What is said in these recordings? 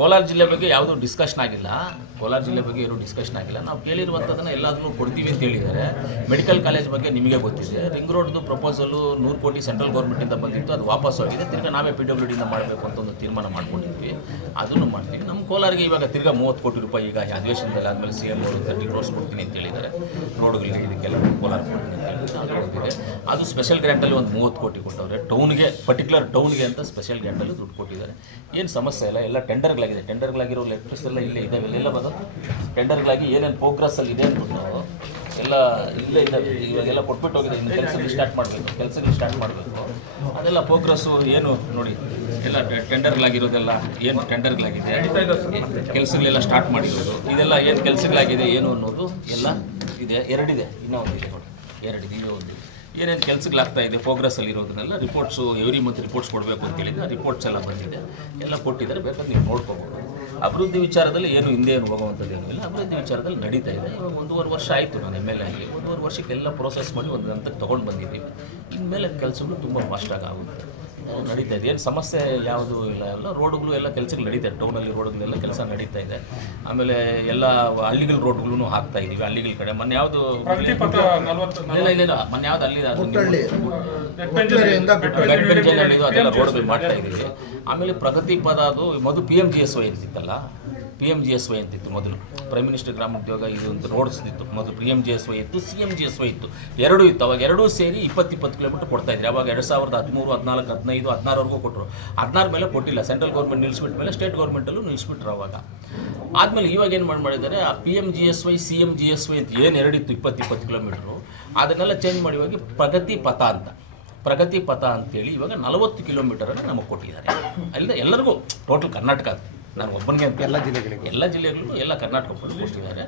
ಕೋಲಾರ ಜಿಲ್ಲೆ ಬಗ್ಗೆ ಯಾವುದೂ ಡಿಸ್ಕಷನ್ ಆಗಿಲ್ಲ. ಕೋಲಾರ ಜಿಲ್ಲೆ ಬಗ್ಗೆ ಏನೂ ಡಿಸ್ಕಷನ್ ಆಗಿಲ್ಲ. ನಾವು ಕೇಳಿರುವಂಥದ್ದನ್ನು ಎಲ್ಲದನ್ನೂ ಕೊಡ್ತೀವಿ ಅಂತ ಹೇಳಿದ್ದಾರೆ. ಮೆಡಿಕಲ್ ಕಾಲೇಜ್ ಬಗ್ಗೆ ನಿಮಗೆ ಗೊತ್ತಿದೆ. ರಿಂಗ್ ರೋಡ್ದು ಪ್ರಪೋಸಲು 100 ಕೋಟಿ ಸೆಂಟ್ರಲ್ ಗೌರ್ಮೆಂಟಿಂದ ಬಂದಿತ್ತು, ಅದು ವಾಪಸ್ ಹೋಗಿದೆ. ತಿರ್ಗಿ ನಾವೇ PWDಯಿಂದ ಮಾಡಬೇಕು ಅಂತ ಒಂದು ತೀರ್ಮಾನ ಮಾಡ್ಕೊಂಡಿದ್ವಿ, ಅದನ್ನು ಮಾಡ್ತೀವಿ. ನಮ್ಮ ಕೋಲಾರಿಗೆ ಇವಾಗ ತಿರ್ಗಿ 30 ಕೋಟಿ ರೂಪಾಯಿ ಈಗ ಅಧಿವೇಶನದಲ್ಲಿ ಆದಮೇಲೆ CM ಅವರು 30 ಕ್ರೋರ್ಸ್ ಕೊಡ್ತೀನಿ ಅಂತ ಹೇಳಿದ್ದಾರೆ. ರೋಡ್ಗಳಿಗೆ ಇದಕ್ಕೆಲ್ಲ ಕೋಲಾರ ಕೊಡ್ತೀನಿ ಅಂತ ಹೇಳಿದ್ರೆ ಅದು ಕೊಟ್ಟಿದೆ. ಅದು ಸ್ಪೆಷಲ್ ಗ್ರ್ಯಾಂಟಲ್ಲಿ ಒಂದು 30 ಕೋಟಿ ಕೊಟ್ಟವ್ರೆ. ಟೌನ್ಗೆ, ಪರ್ಟಿಕ್ಯುಲರ್ ಟೌನ್ಗೆ ಅಂತ ಸ್ಪೆಷಲ್ ಗ್ರ್ಯಾಂಟಲ್ಲಿ ದುಡ್ಡು ಕೊಟ್ಟಿದ್ದಾರೆ. ಏನು ಸಮಸ್ಯೆ ಇಲ್ಲ, ಎಲ್ಲ ಟೆಂಡರ್ಗಳಾಗಿದೆ. ಟೆಂಡರ್ಗಳಾಗಿರೋ ಲೆಟರ್ಸ್ ಎಲ್ಲ ಇಲ್ಲೇ ಇದ್ದಾವೆ, ಎಲ್ಲ ಬರೋದು ಟೆಂಡರ್ಗಳಾಗಿ ಏನೇನು ಪ್ರೋಗ್ರೆಸ್ಸಲ್ಲಿ ಇದೆ ಅಂದ್ಬಿಟ್ಟು ಎಲ್ಲ ಇಲ್ಲೇ ಇದ್ದಾವೆ. ಇವಾಗೆಲ್ಲ ಕೊಟ್ಬಿಟ್ಟು ಹೋಗಿದೆ. ಇನ್ನು ಕೆಲಸಗಳು ಸ್ಟಾರ್ಟ್ ಮಾಡಬೇಕು. ಅದೆಲ್ಲ ಪ್ರೋಗ್ರೆಸ್ಸು ಏನು ನೋಡಿ, ಎಲ್ಲ ಟೆಂಡರ್ಗಳಾಗಿರೋದೆಲ್ಲ ಏನು ಟೆಂಡರ್ಗಳಾಗಿದೆ, ಕೆಲಸಗಳೆಲ್ಲ ಸ್ಟಾರ್ಟ್ ಮಾಡಿರೋದು, ಇದೆಲ್ಲ ಏನು ಕೆಲಸಗಳಾಗಿದೆ ಏನು ಅನ್ನೋದು ಎಲ್ಲ ಇದೆ. ಎರಡಿದೆ, ಇನ್ನೂ ಒಂದಿದೆ ನೋಡಿ, ಎರಡಿದೆ, ಇನ್ನೂ ಒಂದಿದೆ. ಏನೇನು ಕೆಲಸಗಳಾಗ್ತಾ ಇದೆ ಪ್ರೋಗ್ರೆಸ್ಸಲ್ಲಿ ಇರೋದನ್ನೆಲ್ಲ ರಿಪೋರ್ಟ್ಸು ಎವ್ರಿ ಮಂತ್ ರಿಪೋರ್ಟ್ಸ್ ಕೊಡಬೇಕು ಅಂತ ಹೇಳಿದ್ರೆ ರಿಪೋರ್ಟ್ಸ್ ಎಲ್ಲ ಬಂದಿದೆ, ಎಲ್ಲ ಕೊಟ್ಟಿದ್ದಾರೆ. ಬೇಕಾದ್ರೆ ನೀವು ನೋಡ್ಕೋಬೋದು. ಅಭಿವೃದ್ಧಿ ವಿಚಾರದಲ್ಲಿ ಏನು ಹಿಂದೆ ಏನು ಹೋಗುವಂಥದ್ದು ಏನೂ ಇಲ್ಲ. ಅಭಿವೃದ್ಧಿ ವಿಚಾರದಲ್ಲಿ ನಡೀತಾ ಇದೆ. 1.5 ವರ್ಷ ಆಯಿತು ನಾನು MLA ಆಗಿ. 1.5 ವರ್ಷಕ್ಕೆಲ್ಲ ಪ್ರೋಸೆಸ್ ಮಾಡಿ ಒಂದು ಹಂತಕ್ಕೆ ತೊಗೊಂಡು ಬಂದಿದ್ದೀವಿ. ಇನ್ಮೇಲೆ ಕೆಲಸಗಳು ತುಂಬ ಫಾಸ್ಟಾಗಿ ಆಗುತ್ತೆ, ನಡೀತಾ ಇದೆ. ಏನು ಸಮಸ್ಯೆ ಯಾವುದೂ ಇಲ್ಲ. ಎಲ್ಲ ರೋಡ್ಗಳು ಎಲ್ಲ ಕೆಲಸಗಳು ನಡೀತಾ ಇದೆ. ಟೌನಲ್ಲಿ ರೋಡ್ಗಳೆಲ್ಲ ಕೆಲಸ ನಡೀತಾ ಇದೆ. ಆಮೇಲೆ ಎಲ್ಲ ಹಳ್ಳಿಗಳ ರೋಡ್ಗಳೂ ಹಾಕ್ತಾ ಇದ್ದೀವಿ. ಹಳ್ಳಿಗಳ ಕಡೆ ಮೊನ್ನೆ ಯಾವುದು ಇಲ್ಲ, ಮೊನ್ನೆ ಯಾವ್ದು ಅಲ್ಲಿ ಅದೆಲ್ಲ ರೋಡ್ಗಳು ಮಾಡ್ತಾ ಇದ್ದೀವಿ. ಆಮೇಲೆ ಪ್ರಗತಿ ಪದ ಅದು ಮೊದಲು PMGSY ಅಂತಿತ್ತಲ್ಲ, PMGSY ಅಂತಿತ್ತು ಮೊದಲು, ಪ್ರೈಮ್ ಮಿನಿಸ್ಟರ್ ಗ್ರಾಮ ಉದ್ಯೋಗ ಇದು ಒಂದು ರೋಡ್ಸ್ ಇತ್ತು ಮೊದಲು. PMGSY ಇತ್ತು, CMGSY ಇತ್ತು, ಎರಡೂ ಇತ್ತು. ಅವಾಗ ಎರಡೂ ಸೇರಿ 20 ಕಿಲೋಮೀಟರ್ ಕೊಡ್ತಾಯಿದ್ರು. ಅವಾಗ 2013, 14, 15, 16ವರೆಗೂ ಕೊಟ್ಟರು. 16 ಮೇಲೆ ಕೊಟ್ಟಿಲ್ಲ. ಸೆಂಟ್ರಲ್ ಗೌರ್ಮೆಂಟ್ ನಿಲ್ಲಿಸ್ಬಿಟ್ಟ ಮೇಲೆ ಸ್ಟೇಟ್ ಗೌರ್ಮೆಂಟಲ್ಲೂ ನಿಲ್ಲಿಸ್ಬಿಟ್ರು ಅವಾಗ. ಆದಮೇಲೆ ಇವಾಗ ಏನು ಮಾಡಿದ್ದಾರೆ, ಆ PMGSY CMGSY ಅಂತ ಏನು ಎರಡಿತ್ತು 20 ಕಿಲೋಮೀಟ್ರು, ಅದನ್ನೆಲ್ಲ ಚೇಂಜ್ ಮಾಡಿ ಹೋಗಿ ಪ್ರಗತಿ ಪಥ ಅಂತೇಳಿ ಇವಾಗ 40 ಕಿಲೋಮೀಟರನ್ನು ನಮಗೆ ಕೊಟ್ಟಿದ್ದಾರೆ. ಅಲ್ಲಿಂದ ಎಲ್ಲರಿಗೂ ಟೋಟಲ್ ಕರ್ನಾಟಕ, ನಾನು ಒಬ್ಬನಿಗೆ ಅಂತ ಎಲ್ಲ ಜಿಲ್ಲೆಗಳಿಗೂ ಎಲ್ಲ ಕರ್ನಾಟಕ ಕೊಟ್ಟಿದ್ದಾರೆ.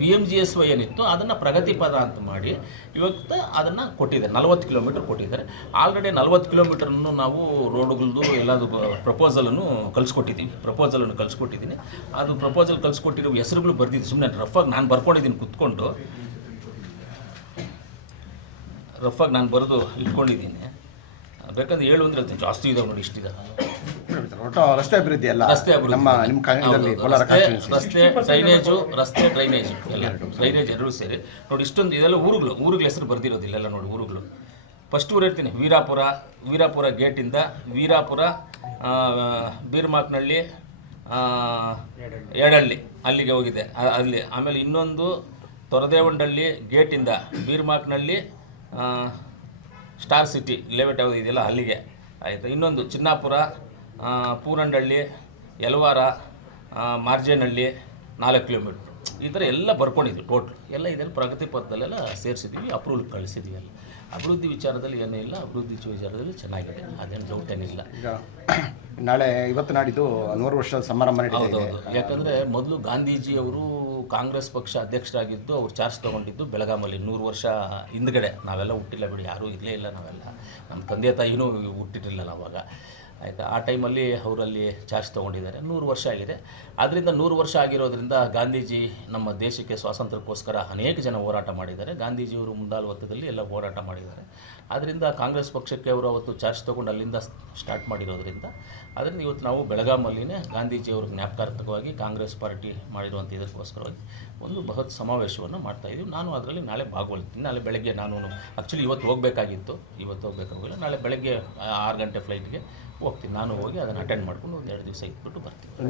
PMGSY ಏನಿತ್ತು ಅದನ್ನು ಪ್ರಗತಿ ಪದ ಅಂತ ಮಾಡಿ ಇವತ್ತು ಅದನ್ನು ಕೊಟ್ಟಿದ್ದಾರೆ. 40 ಕಿಲೋಮೀಟರ್ ಕೊಟ್ಟಿದ್ದಾರೆ. ಆಲ್ರೆಡಿ 40 ಕಿಲೋಮೀಟರನ್ನು ನಾವು ರೋಡ್ಗಳದ್ದು ಎಲ್ಲದು ಪ್ರಪೋಸಲನ್ನು ಕಳಿಸ್ಕೊಟ್ಟಿದ್ದೀನಿ. ಅದು ಪ್ರಪೋಸಲ್ ಕಳಿಸ್ಕೊಟ್ಟಿರೋ ಹೆಸರುಗಳು ಬರ್ದಿದ್ದು ಸುಮ್ಮನೆ ರಫಾಗಿ ನಾನು ಬರ್ಕೊಂಡಿದ್ದೀನಿ, ಕುತ್ಕೊಂಡು ರಫಾಗಿ ನಾನು ಬರೆದು ಇಟ್ಕೊಂಡಿದ್ದೀನಿ. ಬೇಕಂದ್ರೆ ಹೇಳು ಅಂದ್ರೆ ಹೇಳ್ತೀನಿ, ಜಾಸ್ತಿ ಇದಾವೆ ನೋಡಿ, ಇಷ್ಟಿದೆ. ರಸ್ತೆ ಅಭಿವೃದ್ಧಿ ಎಲ್ಲ, ರಸ್ತೆ ಡ್ರೈನೇಜು ಎಲ್ಲ, ಡ್ರೈನೇಜ್ ಎರಡೂ ಸೇರಿ ನೋಡಿ. ಇಷ್ಟೊಂದು ಇದೆಲ್ಲ ಊರುಗಳ ಹೆಸರು ಬರ್ದಿರೋದಿಲ್ಲ ನೋಡಿ. ಊರುಗಳು ಫಸ್ಟ್ ಊರು ಹೇಳ್ತೀನಿ, ವೀರಾಪುರ ಗೇಟಿಂದ ವೀರಾಪುರ, ಬೀರ್ಮಾಕ್ನಹಳ್ಳಿ, ಯಡಹಳ್ಳಿ ಅಲ್ಲಿಗೆ ಹೋಗಿದೆ ಅಲ್ಲಿ. ಆಮೇಲೆ ಇನ್ನೊಂದು ತೊರದೇವಂಡಹಳ್ಳಿ ಗೇಟಿಂದ ಬೀರ್ಮಾಕ್ನಹಳ್ಳಿ, ಸ್ಟಾರ್ ಸಿಟಿ ಲೇಔಟ್ ಯಾವುದು ಇದೆಯಲ್ಲ ಅಲ್ಲಿಗೆ ಆಯಿತು. ಇನ್ನೊಂದು ಚಿನ್ನಾಪುರ, ಪೂರಂಡಹಳ್ಳಿ, ಯಲವಾರ, ಮಾರ್ಜೇನಹಳ್ಳಿ 4 ಕಿಲೋಮೀಟ್ರ್. ಈ ಥರ ಎಲ್ಲ ಬರ್ಕೊಂಡಿದ್ವಿ ಟೋಟ್ಲ್. ಎಲ್ಲ ಇದೆಲ್ಲ ಪ್ರಗತಿ ಪಥದಲ್ಲೆಲ್ಲ ಸೇರಿಸಿದ್ವಿ, ಅಪ್ರೂವಲ್ ಕಳಿಸಿದ್ವಿ. ಎಲ್ಲ ಅಭಿವೃದ್ಧಿ ವಿಚಾರದಲ್ಲಿ ಏನೂ ಇಲ್ಲ, ಅಭಿವೃದ್ಧಿ ವಿಚಾರದಲ್ಲಿ ಚೆನ್ನಾಗಿದೆ, ಅದೇನು ಡೌಟ್ ಏನಿಲ್ಲ. ನಾಳೆ ಇವತ್ತು ನಾಡಿದ್ದು 100 ವರ್ಷದ ಸಮಾರಂಭ ನಡೀತಿದೆ. ಹೌದೌದು. ಯಾಕಂದರೆ ಮೊದಲು ಗಾಂಧೀಜಿಯವರು ಕಾಂಗ್ರೆಸ್ ಪಕ್ಷ ಅಧ್ಯಕ್ಷರಾಗಿದ್ದು ಅವ್ರು ಚಾರ್ಜ್ ತೊಗೊಂಡಿದ್ದು ಬೆಳಗಾಮಲ್ಲಿ 100 ವರ್ಷ ಹಿಂದ್ಗಡೆ. ನಾವೆಲ್ಲ ಹುಟ್ಟಿಲ್ಲ ಬಿಡಿ, ಯಾರೂ ಇರಲೇ ಇಲ್ಲ. ನಾವೆಲ್ಲ ನಮ್ಮ ತಂದೆ ತಾಯಿನೂ ಹುಟ್ಟಿರಲಿಲ್ಲ ನಾವಾಗ, ಆಯಿತಾ. ಆ ಟೈಮಲ್ಲಿ ಅವರಲ್ಲಿ ಚಾರ್ಜ್ ತೊಗೊಂಡಿದ್ದಾರೆ. 100 ವರ್ಷ ಆಗಿದೆ. ಆದ್ದರಿಂದ 100 ವರ್ಷ ಆಗಿರೋದ್ರಿಂದ ಗಾಂಧೀಜಿ ನಮ್ಮ ದೇಶಕ್ಕೆ ಸ್ವಾತಂತ್ರ್ಯಕ್ಕೋಸ್ಕರ ಅನೇಕ ಜನ ಹೋರಾಟ ಮಾಡಿದ್ದಾರೆ. ಗಾಂಧೀಜಿಯವರು ಮುಂದಾಳುವತ್ತದಲ್ಲಿ ಎಲ್ಲ ಹೋರಾಟ ಮಾಡಿದ್ದಾರೆ. ಆದ್ದರಿಂದ ಕಾಂಗ್ರೆಸ್ ಪಕ್ಷಕ್ಕೆ ಅವರು ಅವತ್ತು ಚಾರ್ಜ್ ತೊಗೊಂಡು ಅಲ್ಲಿಂದ ಸ್ಟಾರ್ಟ್ ಮಾಡಿರೋದ್ರಿಂದ ಅದರಿಂದ ಇವತ್ತು ನಾವು ಬೆಳಗಾಮಲ್ಲಿನೇ ಗಾಂಧೀಜಿಯವ್ರ ಜ್ಞಾಪಕಾರ್ಥಕವಾಗಿ ಕಾಂಗ್ರೆಸ್ ಪಾರ್ಟಿ ಮಾಡಿರುವಂಥ ಇದಕ್ಕೋಸ್ಕರವಾಗಿ ಒಂದು ಬೃಹತ್ ಸಮಾವೇಶವನ್ನು ಮಾಡ್ತಾಯಿದ್ದೀವಿ. ನಾನು ಅದರಲ್ಲಿ ನಾಳೆ ಭಾಗವಹಿಸ್ತೀನಿ. ನಾಳೆ ಬೆಳಗ್ಗೆ ನಾನು ಆ್ಯಕ್ಚುಲಿ ಇವತ್ತು ಹೋಗಬೇಕಾಗಿತ್ತು, ಹೋಗಬೇಕಾಗಿಲ್ಲ. ನಾಳೆ ಬೆಳಗ್ಗೆ 6 ಗಂಟೆ ಫ್ಲೈಟ್ಗೆ ಹೋಗ್ತೀನಿ. ನಾನು ಹೋಗಿ ಅದನ್ನು ಅಟೆಂಡ್ ಮಾಡ್ಕೊಂಡು ಒಂದು 2 ದಿವಸ ಇಟ್ಬಿಟ್ಟು ಬರ್ತೀನಿ.